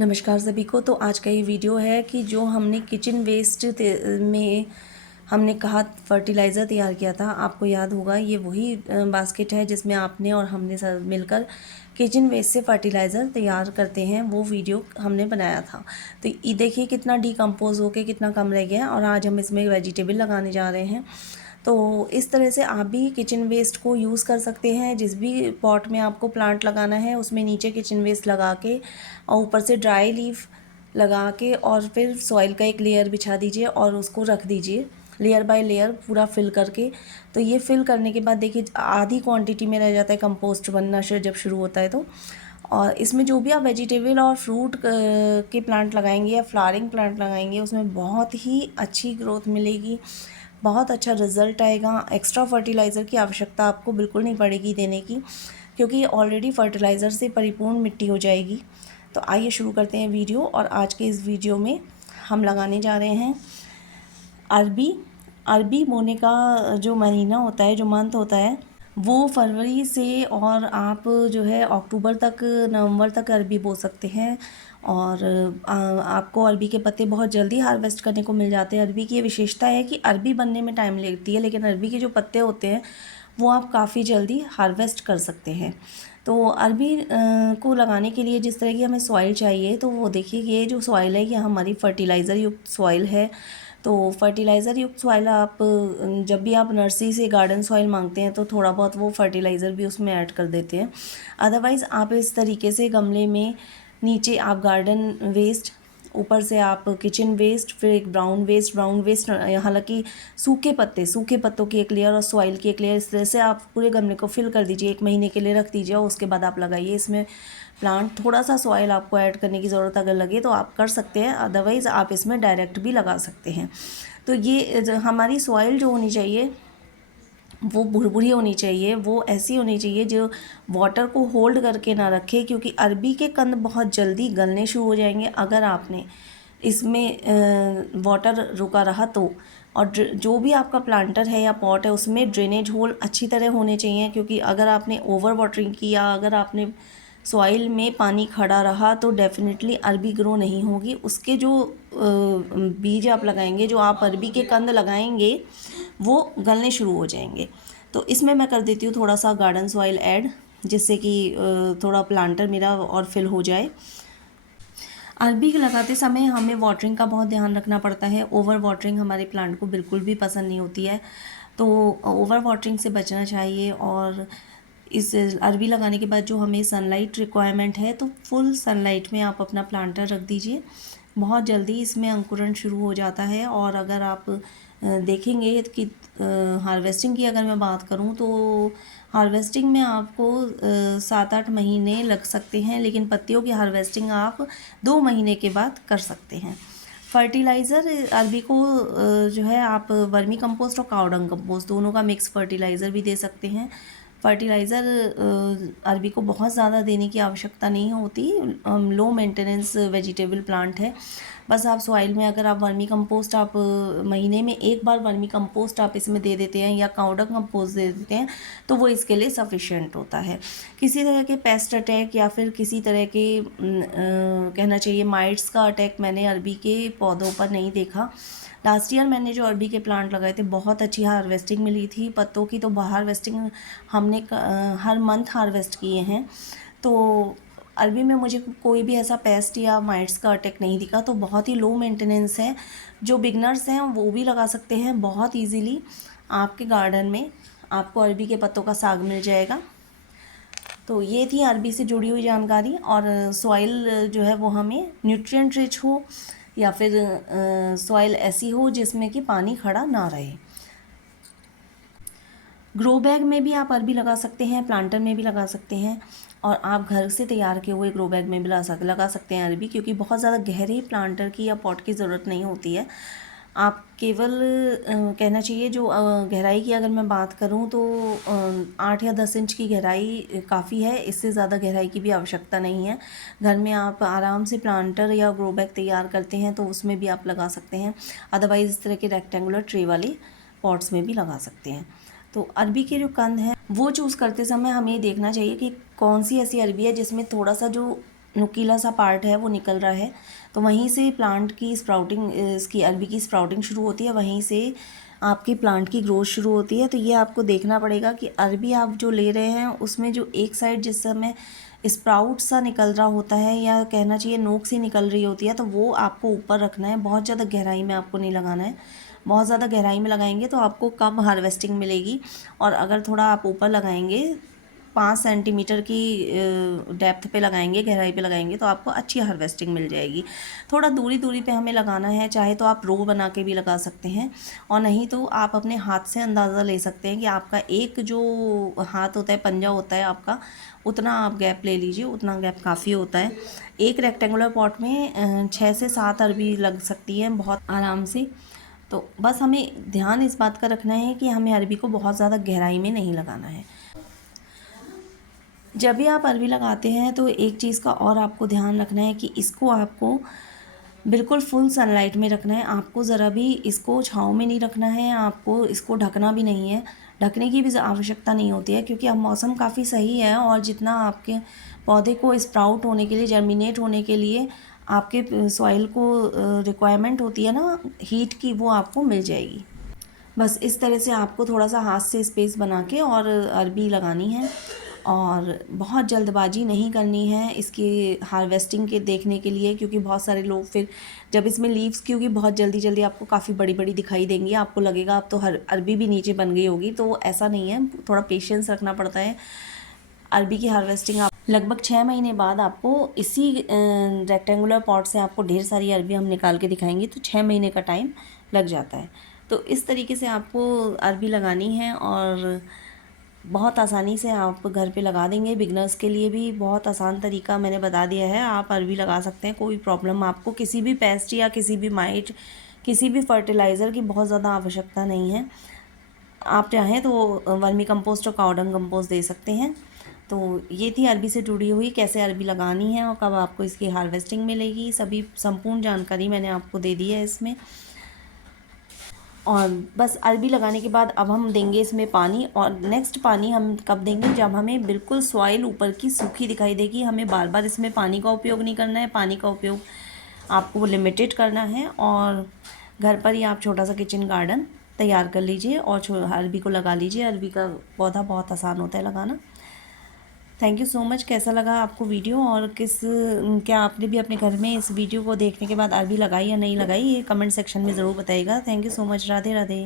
नमस्कार सभी को। तो आज का ये वीडियो है कि जो हमने किचन वेस्ट में हमने कहा फर्टिलाइज़र तैयार किया था, आपको याद होगा ये वही बास्केट है जिसमें आपने और हमने सब मिलकर किचन वेस्ट से फर्टिलाइज़र तैयार करते हैं, वो वीडियो हमने बनाया था। तो ये देखिए कितना डिकम्पोज होके कितना कम रह गया है और आज हम इसमें वेजिटेबल लगाने जा रहे हैं। तो इस तरह से आप भी किचन वेस्ट को यूज़ कर सकते हैं। जिस भी पॉट में आपको प्लांट लगाना है उसमें नीचे किचन वेस्ट लगा के और ऊपर से ड्राई लीफ लगा के और फिर सॉइल का एक लेयर बिछा दीजिए और उसको रख दीजिए लेयर बाय लेयर पूरा फिल करके। तो ये फिल करने के बाद देखिए आधी क्वांटिटी में रह जाता है कंपोस्ट बनना जब शुरू होता है तो। और इसमें जो भी आप वेजिटेबल और फ्रूट के प्लांट लगाएंगे या फ्लावरिंग प्लांट लगाएंगे उसमें बहुत ही अच्छी ग्रोथ मिलेगी, बहुत अच्छा रिज़ल्ट आएगा। एक्स्ट्रा फर्टिलाइज़र की आवश्यकता आपको बिल्कुल नहीं पड़ेगी देने की, क्योंकि ऑलरेडी फर्टिलाइज़र से परिपूर्ण मिट्टी हो जाएगी। तो आइए शुरू करते हैं वीडियो। और आज के इस वीडियो में हम लगाने जा रहे हैं अरबी बोने का जो महीना होता है, जो मंथ होता है, वो फरवरी से और आप जो है अक्टूबर तक, नवंबर तक अरबी बो सकते हैं। और आपको अरबी के पत्ते बहुत जल्दी हार्वेस्ट करने को मिल जाते हैं। अरबी की ये विशेषता है कि अरबी बनने में टाइम लगती है, लेकिन अरबी के जो पत्ते होते हैं वो आप काफ़ी जल्दी हार्वेस्ट कर सकते हैं। तो अरबी को लगाने के लिए जिस तरह की हमें सॉइल चाहिए, तो वो देखिए ये जो सॉइल है ये हमारी फर्टिलाइज़र युक्त सॉइल है। तो फर्टिलाइज़र युक्त सॉइल आप जब भी आप नर्सरी से गार्डन सॉइल मांगते हैं तो थोड़ा बहुत वो फर्टिलाइज़र भी उसमें ऐड कर देते हैं। अदरवाइज़ आप इस तरीके से गमले में नीचे आप गार्डन वेस्ट, ऊपर से आप किचन वेस्ट, फिर एक ब्राउन वेस्ट हालांकि सूखे पत्तों की एक लेयर और सॉइल की एक लेयर, इस तरह से आप पूरे गमले को फिल कर दीजिए, 1 महीने के लिए रख दीजिए और उसके बाद आप लगाइए इसमें प्लांट। थोड़ा सा सॉइल आपको ऐड करने की ज़रूरत अगर लगे तो आप कर सकते हैं, अदरवाइज़ आप इसमें डायरेक्ट भी लगा सकते हैं। तो ये हमारी सॉइल जो होनी चाहिए वो भुरभुरी होनी चाहिए, वो ऐसी होनी चाहिए जो वाटर को होल्ड करके ना रखे, क्योंकि अरबी के कंद बहुत जल्दी गलने शुरू हो जाएंगे अगर आपने इसमें वाटर रुका रहा तो। और जो भी आपका प्लांटर है या पॉट है उसमें ड्रेनेज होल अच्छी तरह होने चाहिए, क्योंकि अगर आपने ओवर वाटरिंग किया, अगर आपने सॉइल में पानी खड़ा रहा तो डेफिनेटली अरबी ग्रो नहीं होगी। उसके जो बीज आप लगाएंगे, जो आप अरबी के कंद लगाएंगे, वो गलने शुरू हो जाएंगे। तो इसमें मैं कर देती हूँ थोड़ा सा गार्डन सॉइल ऐड, जिससे कि थोड़ा प्लांटर मेरा और फिल हो जाए। अरबी लगाते समय हमें वाटरिंग का बहुत ध्यान रखना पड़ता है। ओवर वाटरिंग हमारे प्लांट को बिल्कुल भी पसंद नहीं होती है, तो ओवर वाटरिंग से बचना चाहिए। और इस अरबी लगाने के बाद जो हमें सनलाइट रिक्वायरमेंट है, तो फुल सनलाइट में आप अपना प्लांटर रख दीजिए, बहुत जल्दी इसमें अंकुरण शुरू हो जाता है। और अगर आप देखेंगे कि हार्वेस्टिंग की अगर मैं बात करूं तो हार्वेस्टिंग में आपको 7-8 महीने लग सकते हैं, लेकिन पत्तियों की हार्वेस्टिंग आप 2 महीने के बाद कर सकते हैं। फर्टिलाइज़र अरबी को जो है आप वर्मी कंपोस्ट और कावडंग कंपोस्ट दोनों का मिक्स फर्टिलाइज़र भी दे सकते हैं। फर्टिलाइज़र अरबी को बहुत ज़्यादा देने की आवश्यकता नहीं होती, लो मेंटेनेंस वेजिटेबल प्लांट है। बस आप सॉइल में अगर आप वर्मी कंपोस्ट आप महीने में 1 बार वर्मी कंपोस्ट आप इसमें दे देते हैं या काउडंग कंपोस्ट दे देते हैं, तो वो इसके लिए सफिशिएंट होता है। किसी तरह के पेस्ट अटैक या फिर किसी तरह के कहना चाहिए माइट्स का अटैक मैंने अरबी के पौधों पर नहीं देखा। लास्ट ईयर मैंने जो अरबी के प्लांट लगाए थे बहुत अच्छी हार्वेस्टिंग मिली थी पत्तों की। तो हार्वेस्टिंग हमने हर मंथ हार्वेस्ट किए हैं, तो अरबी में मुझे कोई भी ऐसा पेस्ट या माइट्स का अटैक नहीं दिखा। तो बहुत ही लो मेंटेनेंस है, जो बिगनर्स हैं वो भी लगा सकते हैं बहुत इजीली। आपके गार्डन में आपको अरबी के पत्तों का साग मिल जाएगा। तो ये थी अरबी से जुड़ी हुई जानकारी। और सॉइल जो है वो हमें न्यूट्रिएंट रिच हो या फिर सॉइल ऐसी हो जिसमें कि पानी खड़ा ना रहे। ग्रो बैग में भी आप अरबी लगा सकते हैं, प्लांटर में भी लगा सकते हैं, और आप घर से तैयार किए हुए ग्रो बैग में भी लगा सकते हैं अरबी, क्योंकि बहुत ज़्यादा गहरे प्लांटर की या पॉट की ज़रूरत नहीं होती है। आप केवल कहना चाहिए जो गहराई की अगर मैं बात करूं तो 8 या 10 इंच की गहराई काफ़ी है, इससे ज़्यादा गहराई की भी आवश्यकता नहीं है। घर में आप आराम से प्लांटर या ग्रो बैग तैयार करते हैं तो उसमें भी आप लगा सकते हैं, अदरवाइज़ इस तरह के रेक्टेंगुलर ट्रे वाले पॉट्स में भी लगा सकते हैं। तो अरबी के जो कंद हैं वो चूज़ करते समय हमें देखना चाहिए कि कौन सी ऐसी अरबी है जिसमें थोड़ा सा जो नुकीला सा पार्ट है वो निकल रहा है, तो वहीं से प्लांट की स्प्राउटिंग, इसकी अरबी की स्प्राउटिंग शुरू होती है, वहीं से आपकी प्लांट की ग्रोथ शुरू होती है। तो ये आपको देखना पड़ेगा कि अरबी आप जो ले रहे हैं उसमें जो एक साइड जिस समय स्प्राउट सा निकल रहा होता है, या कहना चाहिए नोक सी निकल रही होती है, तो वो आपको ऊपर रखना है। बहुत ज़्यादा गहराई में आपको नहीं लगाना है, बहुत ज़्यादा गहराई में लगाएंगे तो आपको कम हार्वेस्टिंग मिलेगी। और अगर थोड़ा आप ऊपर लगाएंगे, 5 सेंटीमीटर की डेप्थ पे लगाएंगे, गहराई पे लगाएंगे, तो आपको अच्छी हार्वेस्टिंग मिल जाएगी। थोड़ा दूरी दूरी पे हमें लगाना है, चाहे तो आप रो बना के भी लगा सकते हैं, और नहीं तो आप अपने हाथ से अंदाज़ा ले सकते हैं कि आपका एक जो हाथ होता है, पंजा होता है आपका, उतना आप गैप ले लीजिए, उतना गैप काफ़ी होता है। एक रेक्टेंगुलर पॉट में 6 से 7 अरबी लग सकती है बहुत आराम से। तो बस हमें ध्यान इस बात का रखना है कि हमें अरबी को बहुत ज़्यादा गहराई में नहीं लगाना है। जब भी आप अरबी लगाते हैं तो एक चीज़ का और आपको ध्यान रखना है कि इसको आपको बिल्कुल फुल सनलाइट में रखना है। आपको ज़रा भी इसको छाँव में नहीं रखना है, आपको इसको ढकना भी नहीं है, ढकने की भी आवश्यकता नहीं होती है, क्योंकि अब मौसम काफ़ी सही है और जितना आपके पौधे को स्प्राउट होने के लिए, जर्मिनेट होने के लिए आपके सॉइल को रिक्वायरमेंट होती है ना हीट की, वो आपको मिल जाएगी। बस इस तरह से आपको थोड़ा सा हाथ से स्पेस बना के और अरबी लगानी है, और बहुत जल्दबाजी नहीं करनी है इसकी हार्वेस्टिंग के देखने के लिए, क्योंकि बहुत सारे लोग फिर जब इसमें लीव्स, क्योंकि बहुत जल्दी जल्दी आपको काफ़ी बड़ी बड़ी दिखाई देंगी, आपको लगेगा अब तो हर अरबी भी नीचे बन गई होगी, तो ऐसा नहीं है, थोड़ा पेशेंस रखना पड़ता है। अरबी की हार्वेस्टिंग आप लगभग 6 महीने बाद आपको इसी रेक्टेंगुलर पॉट से आपको ढेर सारी अरबी हम निकाल के दिखाएंगे, तो 6 महीने का टाइम लग जाता है। तो इस तरीके से आपको अरबी लगानी है, और बहुत आसानी से आप घर पे लगा देंगे। बिगनर्स के लिए भी बहुत आसान तरीका मैंने बता दिया है, आप अरबी लगा सकते हैं, कोई प्रॉब्लम आपको किसी भी पेस्ट या किसी भी माइट, किसी भी फर्टिलाइज़र की बहुत ज़्यादा आवश्यकता नहीं है। आप चाहें तो वर्मी कंपोस्ट और काउडंग कंपोस्ट दे सकते हैं। तो ये थी अरबी से जुड़ी हुई कैसे अरबी लगानी है और कब आपको इसकी हार्वेस्टिंग मिलेगी, सभी संपूर्ण जानकारी मैंने आपको दे दी है इसमें। और बस अरबी लगाने के बाद अब हम देंगे इसमें पानी, और नेक्स्ट पानी हम कब देंगे, जब हमें बिल्कुल सॉइल ऊपर की सूखी दिखाई देगी। हमें बार बार इसमें पानी का उपयोग नहीं करना है, पानी का उपयोग आपको लिमिटेड करना है, और घर पर ही आप छोटा सा किचन गार्डन तैयार कर लीजिए और अरबी को लगा लीजिए। अरबी का पौधा बहुत आसान होता है लगाना। Thank you so much. कैसा लगा आपको वीडियो, और क्या आपने भी अपने घर में इस वीडियो को देखने के बाद अरबी लगाई या नहीं लगाई, ये कमेंट सेक्शन में ज़रूर बताइएगा। Thank you so much. Radhe Radhe.